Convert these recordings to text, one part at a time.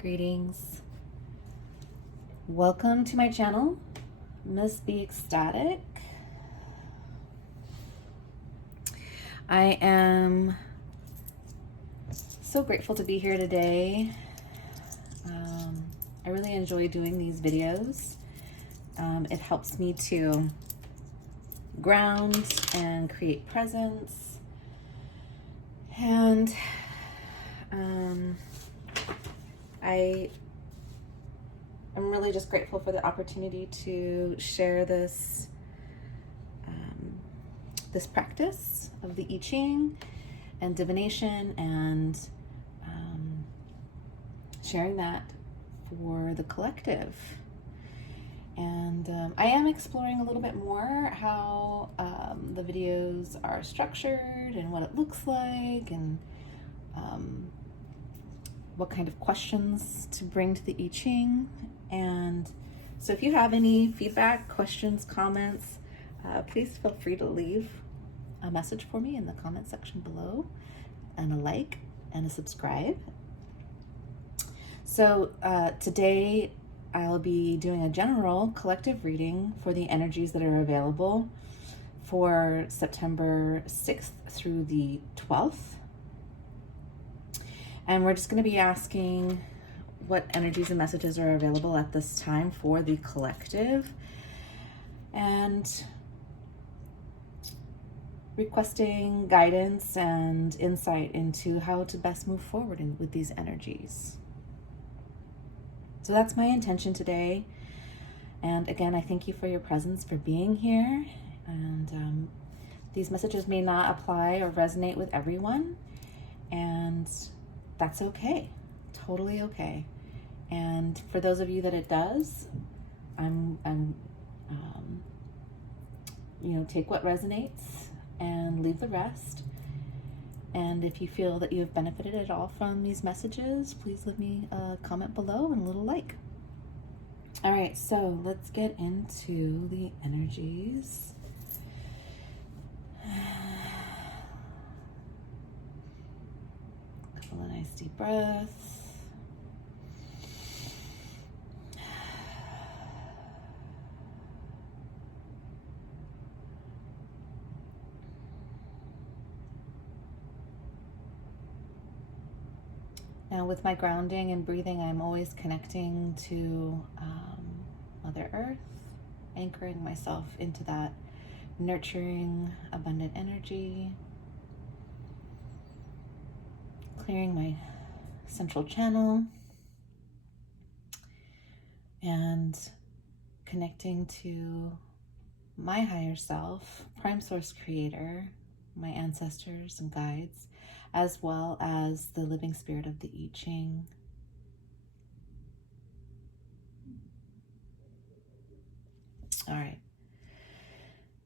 Greetings. Welcome to my channel, MsBeEctatic. I am so grateful to be here today. I really enjoy doing these videos. It helps me to ground and create presence. And I'm really just grateful for the opportunity to share this this practice of the I Ching and divination, and sharing that for the collective. And I am exploring a little bit more how the videos are structured and what it looks like, and what kind of questions to bring to the I Ching. And so if you have any feedback, questions, comments, please feel free to leave a message for me in the comment section below, and a like and a subscribe. So today I'll be doing a general collective reading for the energies that are available for September 6th through the 12th. And we're just going to be asking what energies and messages are available at this time for the collective, and requesting guidance and insight into how to best move forward with these energies. So that's my intention today. And again, I thank you for your presence, for being here. And these messages may not apply or resonate with everyone, and that's okay. Totally okay. And for those of you that it does, take what resonates and leave the rest. And if you feel that you have benefited at all from these messages, please leave me a comment below and a little like. All right, so let's get into the energies. A couple of nice deep breaths. Now with my grounding and breathing, I'm always connecting to Mother Earth, anchoring myself into that nurturing, abundant energy, clearing my central channel, and connecting to my higher self, Prime Source Creator, my ancestors and guides, as well as the living spirit of the I Ching. All right.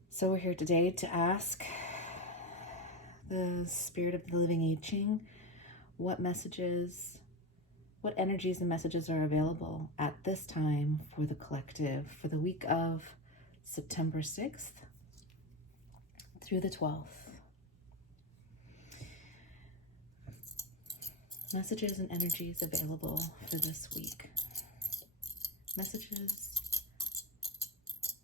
So we're here today to ask the spirit of the living I Ching what messages, what energies and messages are available at this time for the collective for the week of September 6th through the 12th. Messages and energies available for this week. Messages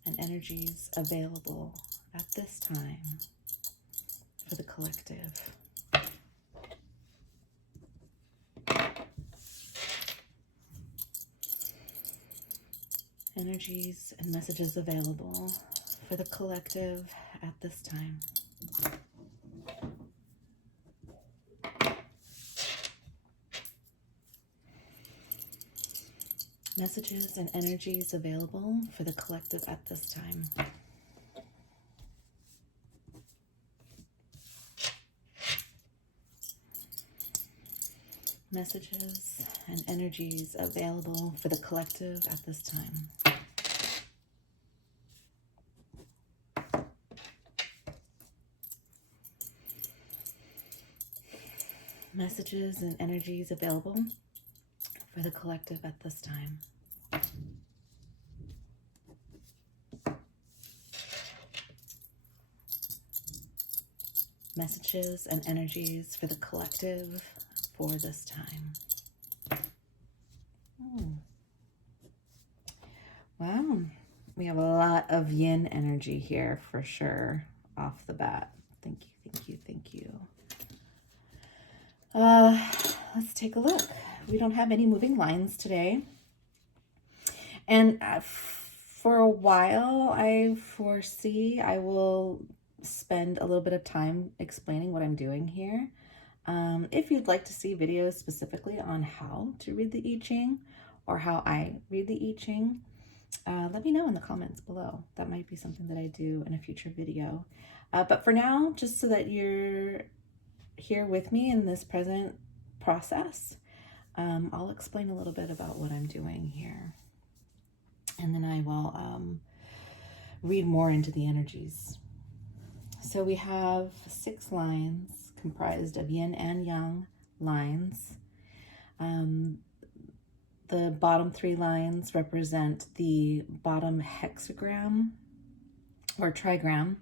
and energies available at this time for the collective. Energies and messages available for the collective at this time. Messages and energies available for the collective at this time. Messages and energies available for the collective at this time. Messages and energies available for the collective at this time. Messages and energies for the collective for this time. Wow. We have a lot of yin energy here for sure off the bat. Thank you, thank you, thank you. Let's take a look. We don't have any moving lines today. And for a while, I foresee I will spend a little bit of time explaining what I'm doing here. If you'd like to see videos specifically on how to read the I Ching or how I read the I Ching, let me know in the comments below. That might be something that I do in a future video. But for now, just so that you're here with me in this present process, I'll explain a little bit about what I'm doing here. And then I will read more into the energies. So we have 6 lines comprised of yin and yang lines. The bottom 3 lines represent the bottom hexagram or trigram,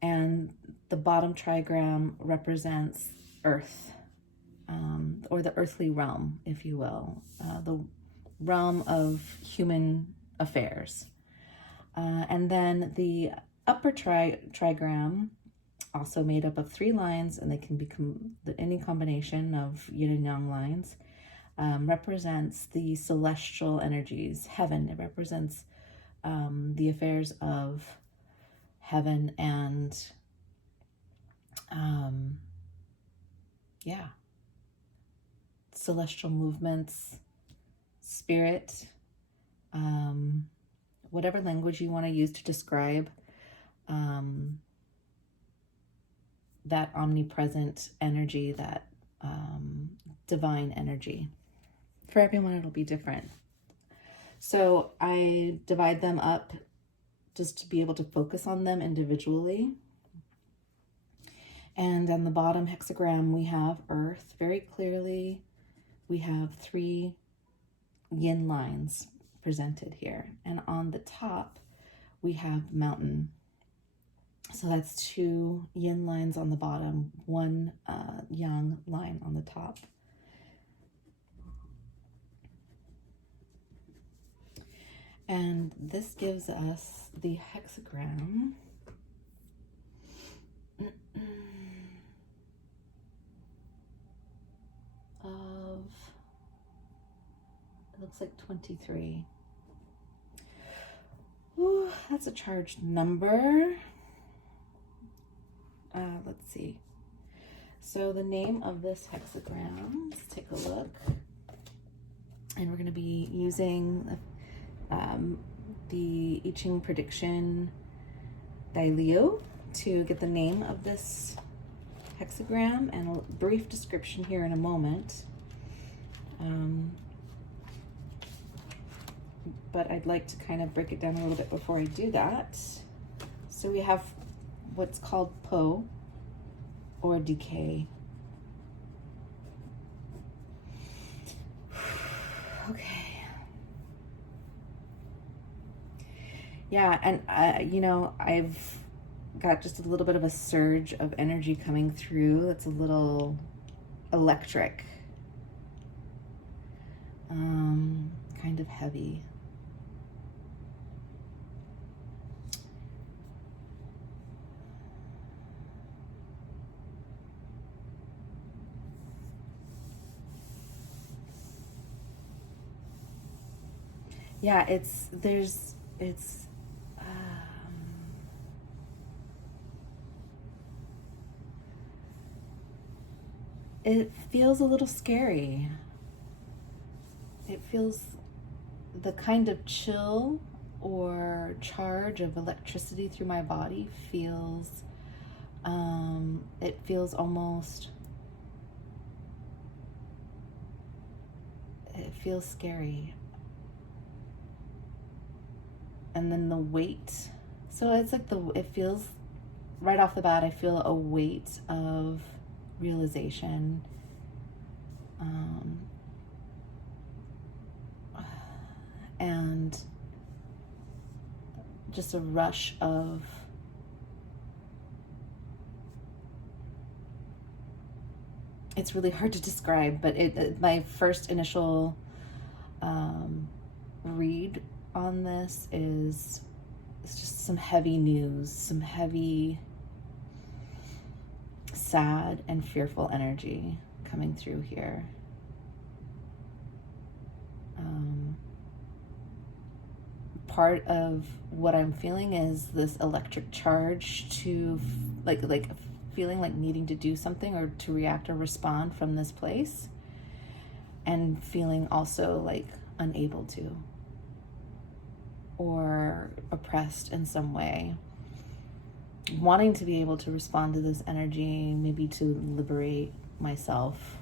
and the bottom trigram represents Earth, or the earthly realm, if you will, the realm of human affairs. And then the upper trigram, also made up of 3 lines, and they can become any combination of yin and yang lines, represents the celestial energies, heaven. It represents the affairs of heaven and celestial movements, spirit, whatever language you want to use to describe that omnipresent energy, that divine energy. For everyone, it'll be different. So I divide them up just to be able to focus on them individually. And on the bottom hexagram, we have Earth. Very clearly, we have 3 yin lines presented here. And on the top, we have mountain. So that's 2 yin lines on the bottom, 1 yang line on the top. And this gives us the hexagram of, it looks like 23. Ooh, that's a charged number. Let's see. So the name of this hexagram, let's take a look. And we're going to be using the I Ching prediction Dailio to get the name of this hexagram, and a brief description here in a moment. But I'd like to kind of break it down a little bit before I do that. So we have what's called Po, or Decay. Okay. Yeah, and you know, I've got just a little bit of a surge of energy coming through that's a little electric, kind of heavy. Yeah, it feels a little scary. It feels the kind of chill or charge of electricity through my body feels, it feels almost, it feels scary. And then the weight, so it's like it feels, right off the bat, I feel a weight of realization, and just a rush of it's really hard to describe, but my first initial read on this is it's just some heavy news, some heavy, sad and fearful energy coming through here. Part of what I'm feeling is this electric charge to like feeling like needing to do something or to react or respond from this place, and feeling also like unable to, or oppressed in some way, wanting to be able to respond to this energy, maybe to liberate myself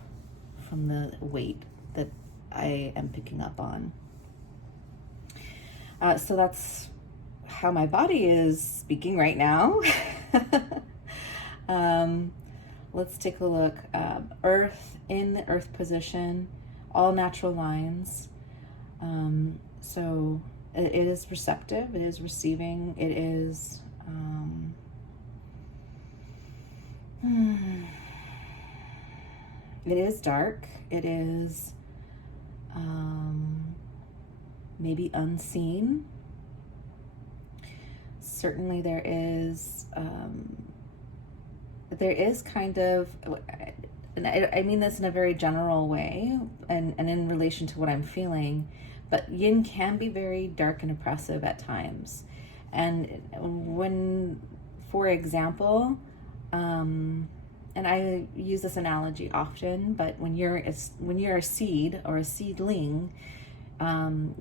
from the weight that I am picking up on. So that's how my body is speaking right now. Let's take a look. Earth, in the earth position, all natural lines. So it is receptive, it is receiving, it is it is dark, it is maybe unseen. Certainly there is kind of, and I mean this in a very general way and in relation to what I'm feeling, but yin can be very dark and oppressive at times. And when, for example, and I use this analogy often, but when you're a seed or a seedling,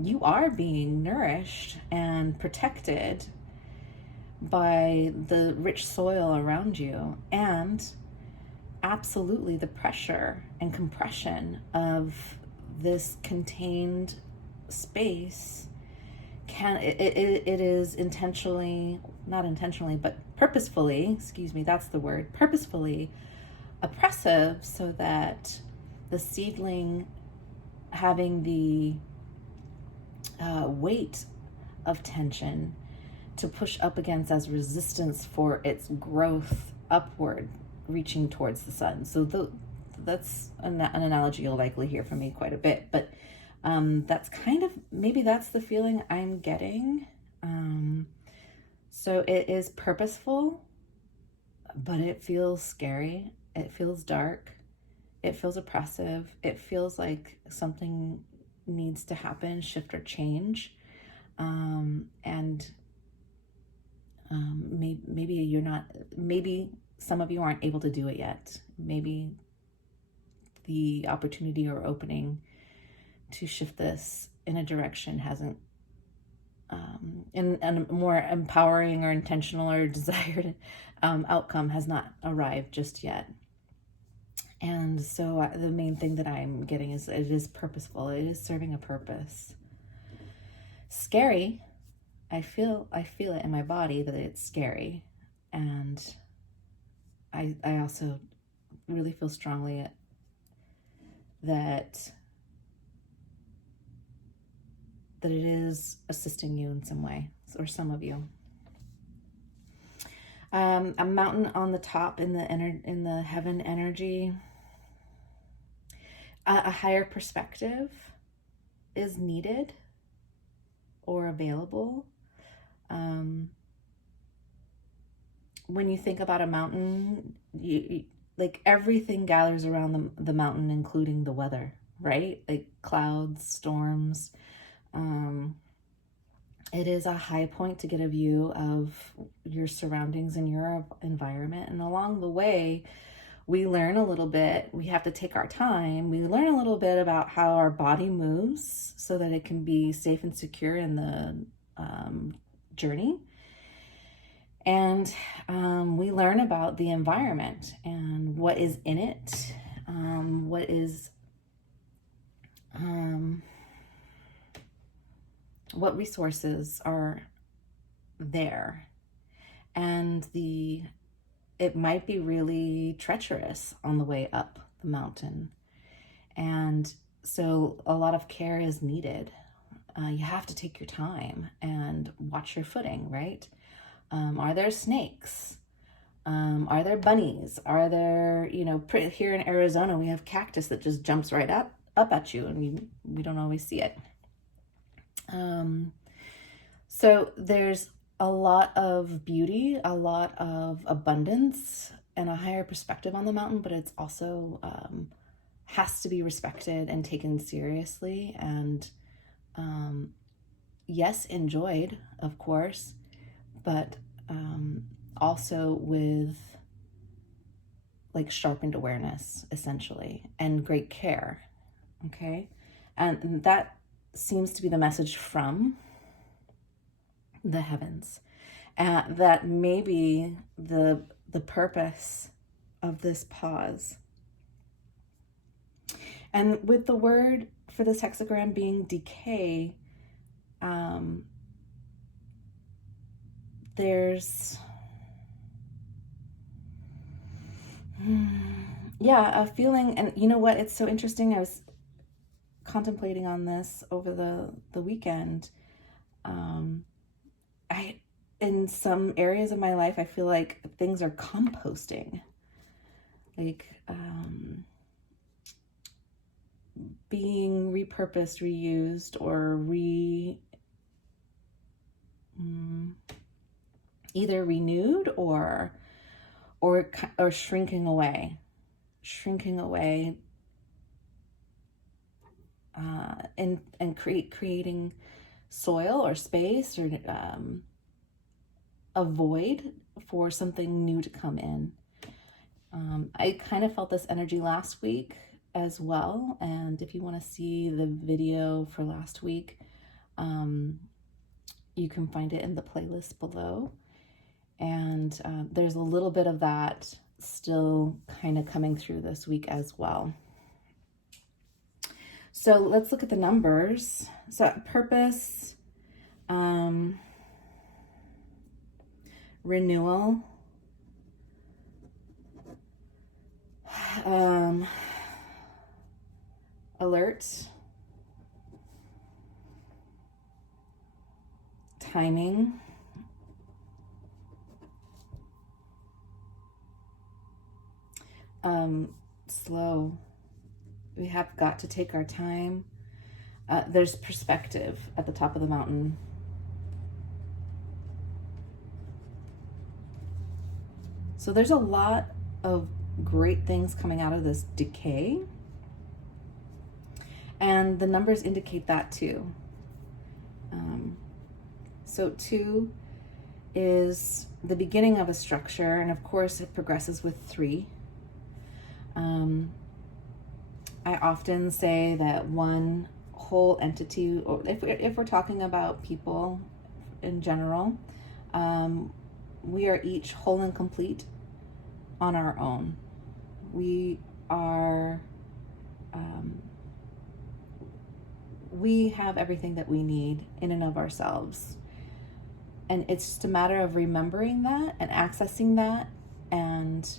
you are being nourished and protected by the rich soil around you, and absolutely the pressure and compression of this contained space it is not intentionally, but purposefully, that's the word, purposefully oppressive, so that the seedling, having the weight of tension to push up against as resistance for its growth upward, reaching towards the sun. So that's an analogy you'll likely hear from me quite a bit, but that's kind of, maybe that's the feeling I'm getting. So it is purposeful, but it feels scary. It feels dark. It feels oppressive. It feels like something needs to happen, shift or change. Maybe some of you aren't able to do it yet. Maybe the opportunity or opening to shift this in a direction hasn't, in a more empowering or intentional or desired outcome has not arrived just yet. And so the main thing that I'm getting is it is purposeful. It is serving a purpose. Scary. I feel it in my body that it's scary. And I also really feel strongly that it is assisting you in some way, or some of you. A mountain on the top in the heaven energy. A higher perspective is needed or available. When you think about a mountain, you like everything gathers around the mountain, including the weather, right? Like clouds, storms. It is a high point to get a view of your surroundings and your environment. And along the way, we learn a little bit. We have to take our time. We learn a little bit about how our body moves so that it can be safe and secure in the journey. And we learn about the environment and what is in it, what resources are there, and it might be really treacherous on the way up the mountain, and so a lot of care is needed. You have to take your time and watch your footing, right? Are there snakes? Are there bunnies? Are there, here in Arizona, we have cactus that just jumps right up at you, and we don't always see it. So there's a lot of beauty, a lot of abundance, and a higher perspective on the mountain, but it's also has to be respected and taken seriously, and yes, enjoyed, of course, but also with like sharpened awareness, essentially, and great care. Okay, and that seems to be the message from the heavens, that maybe the purpose of this pause. And with the word for this hexagram being decay, there's a feeling. And you know what, it's so interesting, I was contemplating on this over the weekend. In some areas of my life, I feel like things are composting, like being repurposed, reused, or either renewed or shrinking away, and creating soil or space, or a void for something new to come in. I kind of felt this energy last week as well, and if you want to see the video for last week, you can find it in the playlist below. And there's a little bit of that still kind of coming through this week as well. So let's look at the numbers. So purpose, renewal, alert, timing, slow. We have got to take our time. There's perspective at the top of the mountain. So there's a lot of great things coming out of this decay. And the numbers indicate that too. So 2 is the beginning of a structure, and of course it progresses with 3. I often say that one whole entity, or if we're talking about people in general, we are each whole and complete on our own. We are, we have everything that we need in and of ourselves. And it's just a matter of remembering that and accessing that and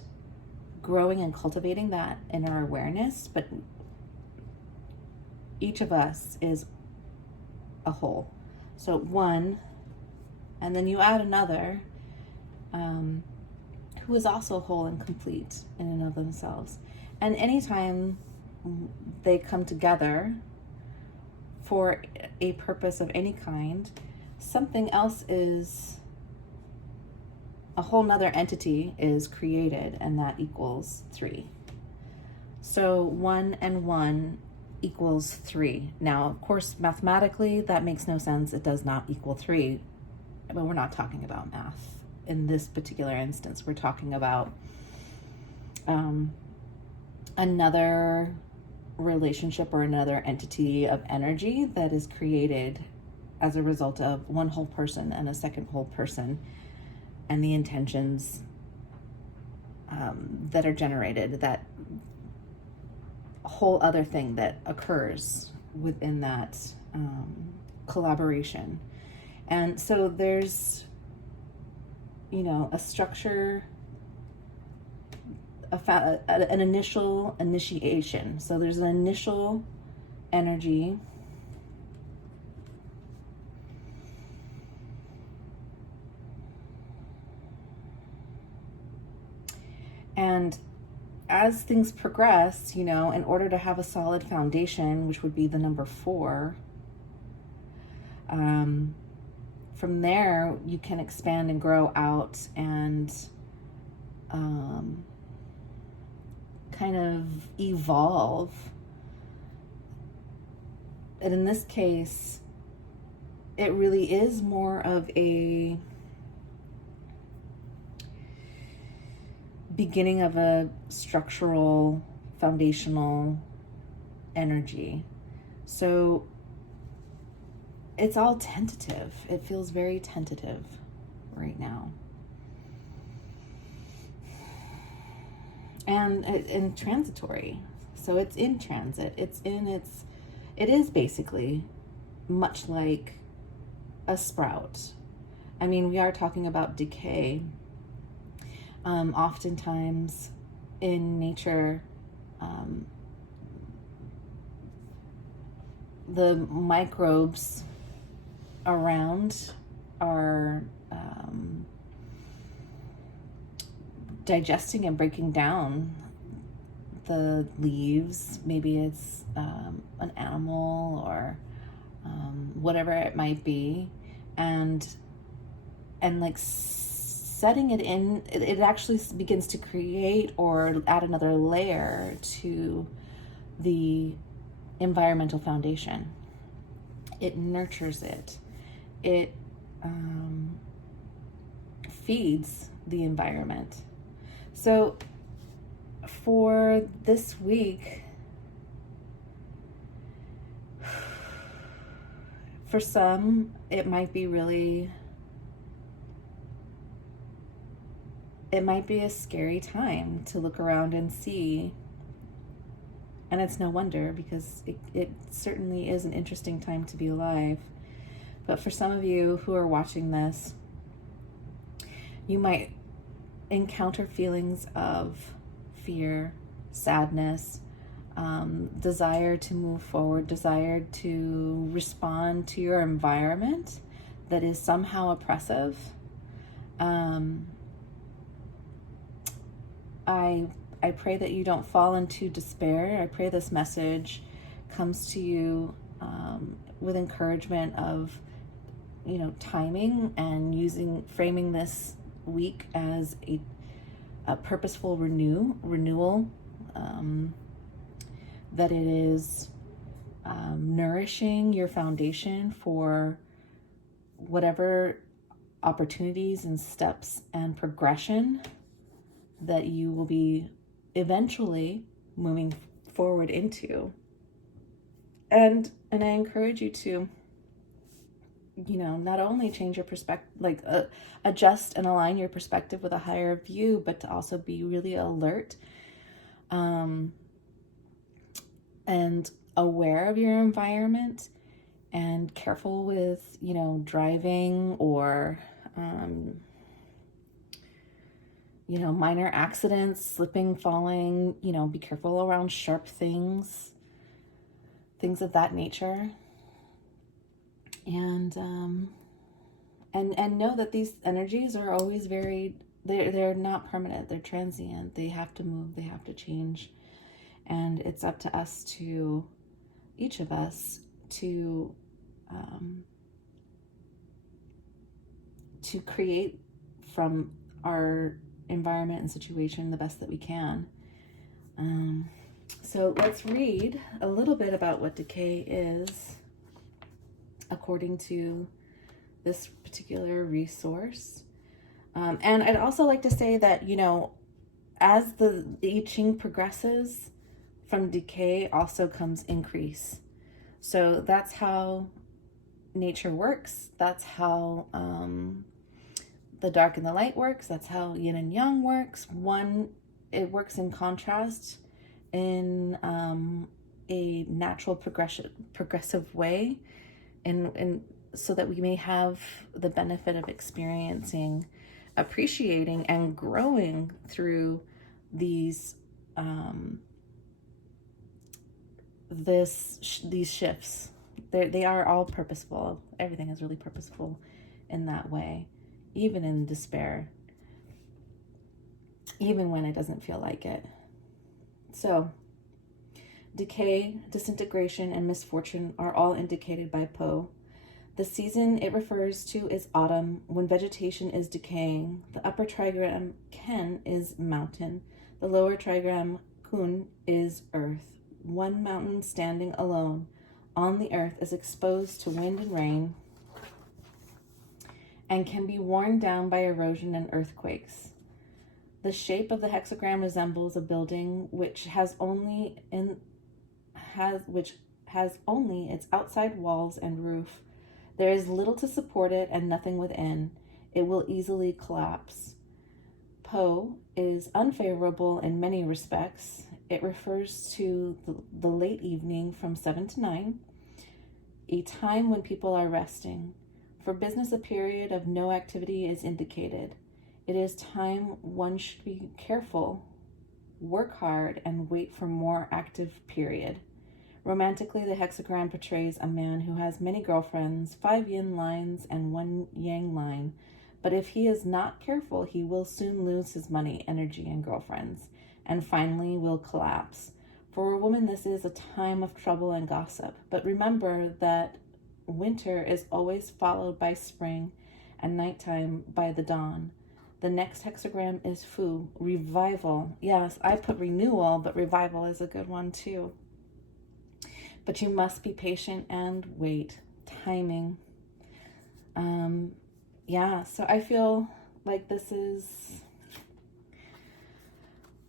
growing and cultivating that in our awareness. But each of us is a whole. So one, and then you add another, who is also whole and complete in and of themselves. And anytime they come together for a purpose of any kind, something else is, a whole nother entity is created, and that equals 3. So 1 and 1 equals 3. Now, of course, mathematically, that makes no sense. It does not equal 3, but we're not talking about math. In this particular instance, we're talking about another relationship or another entity of energy that is created as a result of one whole person and a second whole person, and the intentions that are generated, that whole other thing that occurs within that collaboration. And so there's, a structure, an initial initiation. So there's an initial energy, and as things progress, in order to have a solid foundation, which would be the number 4, from there, you can expand and grow out and kind of evolve. And in this case, it really is more of a beginning of a structural, foundational energy. So it's all tentative. It feels very tentative right now. And transitory. So it's in transit. It is basically much like a sprout. I mean, we are talking about decay. Oftentimes in nature, the microbes around are digesting and breaking down the leaves. Maybe it's an animal or whatever it might be, and like setting it in, it actually begins to create or add another layer to the environmental foundation. It nurtures it. It feeds the environment. So for this week, for some, it might be a scary time to look around and see. And it's no wonder, because it certainly is an interesting time to be alive. But for some of you who are watching this, you might encounter feelings of fear, sadness, desire to move forward, desire to respond to your environment that is somehow oppressive. I pray that you don't fall into despair. I pray this message comes to you with encouragement of, timing and framing this week as a purposeful renewal, that it is nourishing your foundation for whatever opportunities and steps and progression that you will be eventually moving forward into. And I encourage you to, not only change your perspective, adjust and align your perspective with a higher view, but to also be really alert and aware of your environment, and careful with, driving or, minor accidents, slipping, falling, be careful around sharp things of that nature. And know that these energies are always they're not permanent, they're transient, they have to move, they have to change. And it's up to us each of us, to create from our environment and situation the best that we can. So let's read a little bit about what decay is according to this particular resource. And I'd also like to say that, as the I Ching progresses, from decay also comes increase. So that's how nature works. That's how the dark and the light works. That's how yin and yang works. It works in contrast in a natural progressive way, and so that we may have the benefit of experiencing, appreciating, and growing through these these shifts. They are all purposeful. Everything is really purposeful in that way, even in despair, even when it doesn't feel like it. So, decay, disintegration, and misfortune are all indicated by Po. The season it refers to is autumn, when vegetation is decaying. The upper trigram Ken is mountain. The lower trigram Kun is earth. One mountain standing alone on the earth is exposed to wind and rain and can be worn down by erosion and earthquakes. The shape of the hexagram resembles a building which has only its outside walls and roof. There is little to support it and nothing within. It will easily collapse. Po is unfavorable in many respects. It refers to the late evening from 7 to 9, a time when people are resting. For business, a period of no activity is indicated. It is time one should be careful, work hard, and wait for more active period. Romantically, the hexagram portrays a man who has many girlfriends, 5 yin lines and 1 yang line. But if he is not careful, he will soon lose his money, energy, and girlfriends, and finally will collapse. For a woman, this is a time of trouble and gossip. But remember that winter is always followed by spring, and nighttime by the dawn. The next hexagram is Fu, revival. Yes, I put renewal, but revival is a good one too. But you must be patient and wait. Timing. So I feel like this is,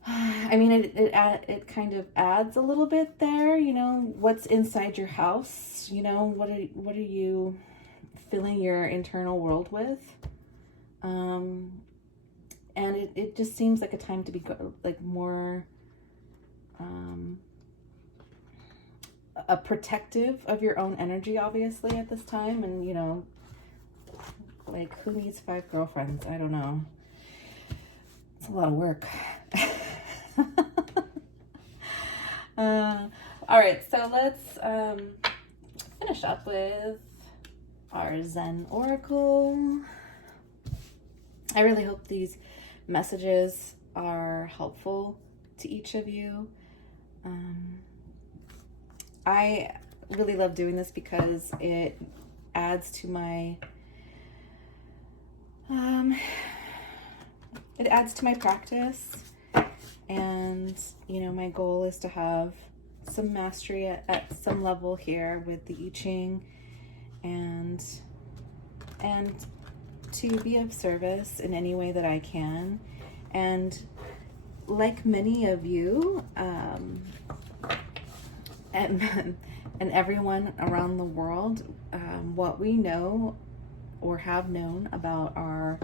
I mean, it kind of adds a little bit there, you know, what's inside your house, you know, what are you filling your internal world with? And it just seems like a time to be like more a protective of your own energy, obviously, at this time. And, you know, like, who needs 5 girlfriends? I don't know. It's a lot of work. All right, so let's finish up with our Zen Oracle. I really hope these messages are helpful to each of you. I really love doing this because it adds to my practice, and you know, my goal is to have some mastery at some level here with the I Ching, and to be of service in any way that I can. And like many of you, and everyone around the world, what we know or have known about our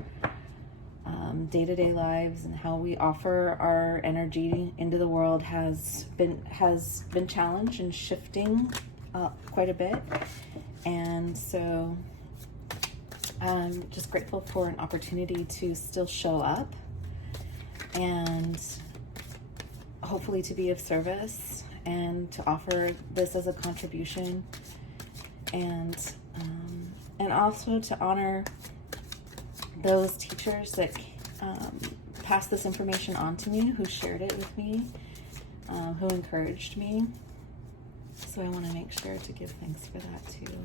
day-to-day lives and how we offer our energy into the world has been challenged and shifting quite a bit. And so I'm just grateful for an opportunity to still show up and hopefully to be of service and to offer this as a contribution, and also to honor those teachers that passed this information on to me, who shared it with me, who encouraged me. So I want to make sure to give thanks for that too.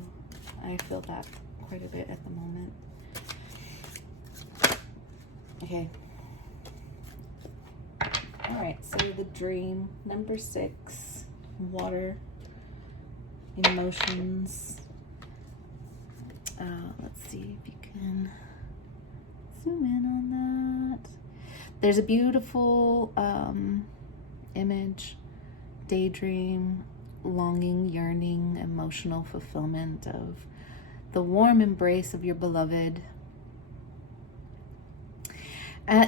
I feel that quite a bit at the moment. Okay. All right, so the dream, number 6, water, emotions. Let's see if you can zoom in on that. There's a beautiful image, daydream, longing, yearning, emotional fulfillment of the warm embrace of your beloved.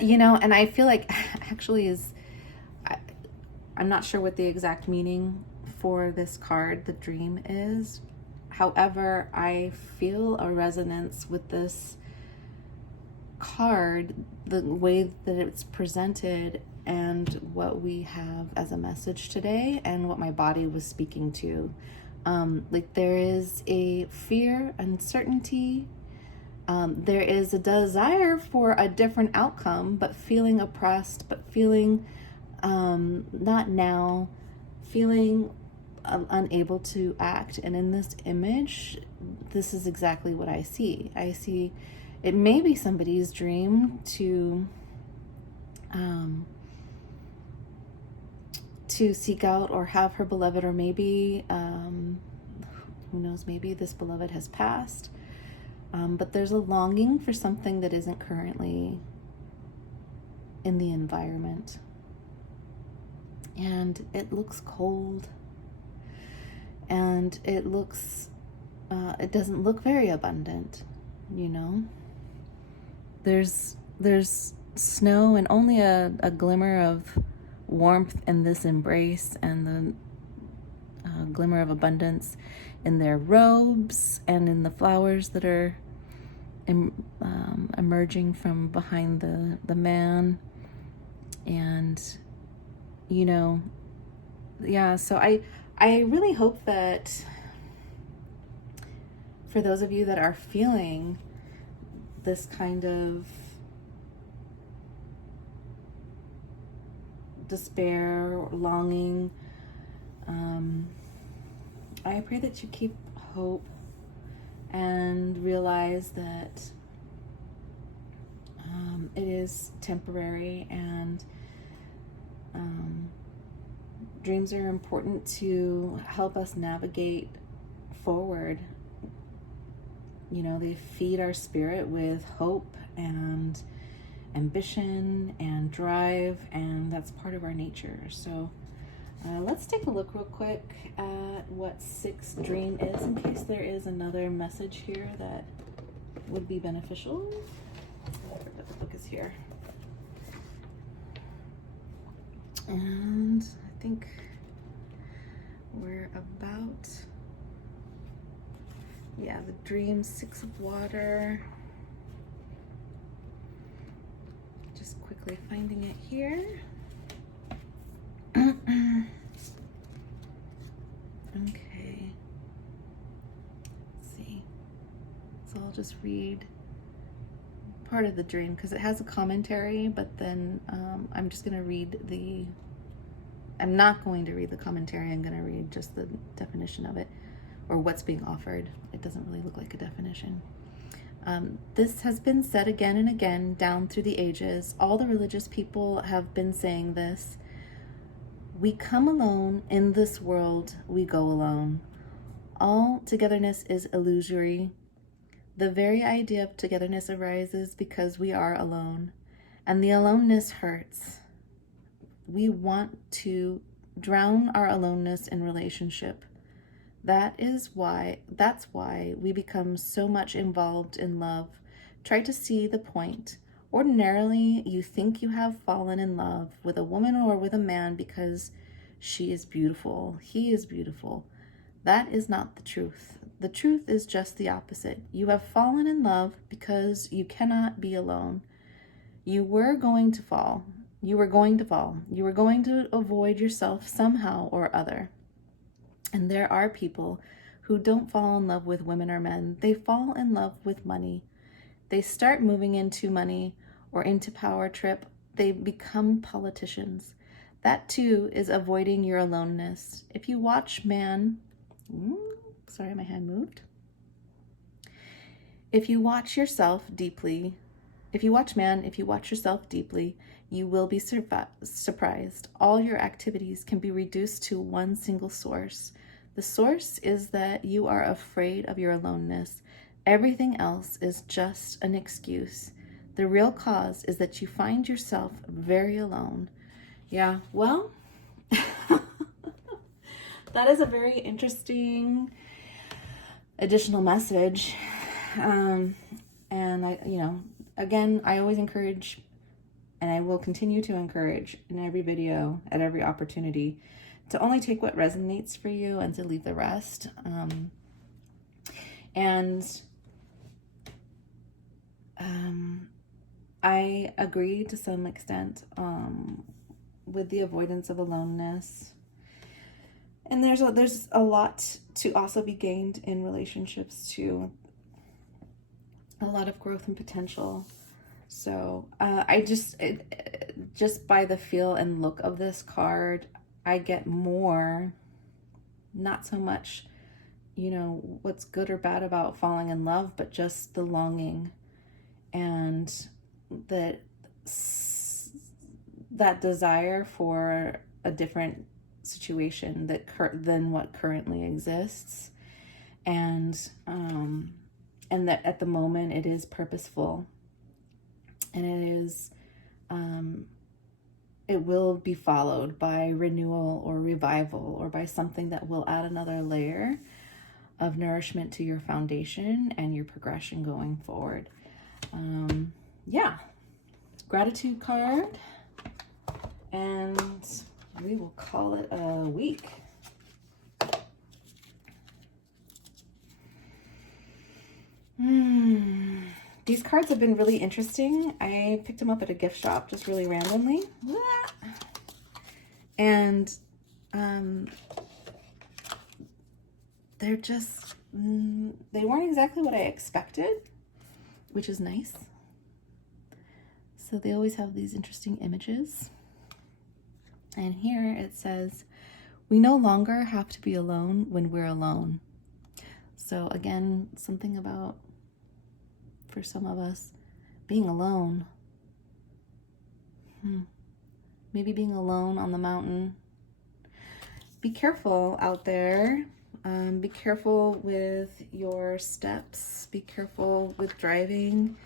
You know, and I feel like actually I'm not sure what the exact meaning for this card, the dream, is. However, I feel a resonance with this card, the way that it's presented, and what we have as a message today, and what my body was speaking to. Like, there is a fear, uncertainty. There is a desire for a different outcome, but feeling oppressed, but feeling not now, feeling unable to act. And in this image, this is exactly what I see. I see it may be somebody's dream to seek out or have her beloved, or maybe, who knows, maybe this beloved has passed. But there's a longing for something that isn't currently in the environment. And it looks cold. And it looks, it doesn't look very abundant, you know? There's snow and only a glimmer of warmth in this embrace, and the glimmer of abundance in their robes and in the flowers that are emerging from behind the man. And, you know, yeah, so I really hope that for those of you that are feeling this kind of despair, longing, I pray that you keep hope and realize that it is temporary, and dreams are important to help us navigate forward. You know, they feed our spirit with hope and ambition and drive, and that's part of our nature. So let's take a look real quick at what 6 dream is, in case there is another message here that would be beneficial. But the book is here. And I think we're about, yeah, the dream 6 of water. Just quickly finding it here. Okay. Let's see. So I'll just read part of the dream because it has a commentary, but then I'm just going to read I'm not going to read the commentary. I'm going to read just the definition of it, or what's being offered. It doesn't really look like a definition. This has been said again and again down through the ages. All the religious people have been saying this. We come alone in this world, we go alone. All togetherness is illusory. The very idea of togetherness arises because we are alone, and the aloneness hurts. We want to drown our aloneness in relationship. That's why we become so much involved in love. Try to see the point. Ordinarily, you think you have fallen in love with a woman or with a man because she is beautiful, he is beautiful. That is not the truth. The truth is just the opposite. You have fallen in love because you cannot be alone. You were going to fall. You were going to avoid yourself somehow or other. And there are people who don't fall in love with women or men. They fall in love with money. They start moving into money or into power trip. They become politicians. That too is avoiding your aloneness. If you watch sorry, my hand moved. If you watch yourself deeply, if you watch yourself deeply, you will be surprised. All your activities can be reduced to one single source. The source is that you are afraid of your aloneness. Everything else is just an excuse. The real cause is that you find yourself very alone. Yeah, well, that is a very interesting additional message. And again, I always encourage, and I will continue to encourage in every video, at every opportunity, to only take what resonates for you and to leave the rest. I agree to some extent with the avoidance of aloneness. And there's a lot to also be gained in relationships too. A lot of growth and potential. So just by the feel and look of this card, I get more, not so much you know, what's good or bad about falling in love, but just the longing and that desire for a different situation than what currently exists, and that at the moment it is purposeful, and it will be followed by renewal or revival, or by something that will add another layer of nourishment to your foundation and your progression going forward. Yeah, gratitude card, and we will call it a week. These cards have been really interesting. I picked them up at a gift shop just really randomly. And they're just, they weren't exactly what I expected, which is nice. So they always have these interesting images. And here it says, we no longer have to be alone when we're alone. So again, something about, for some of us, being alone. Maybe being alone on the mountain. Be careful out there. Be careful with your steps. Be careful with driving.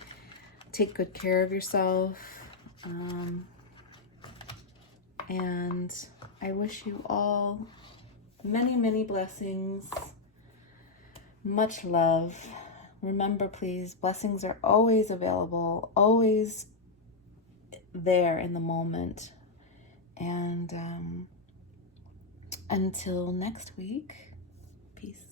Take good care of yourself. And I wish you all many, many blessings. Much love. Remember, please, blessings are always available, always there in the moment. And until next week, peace.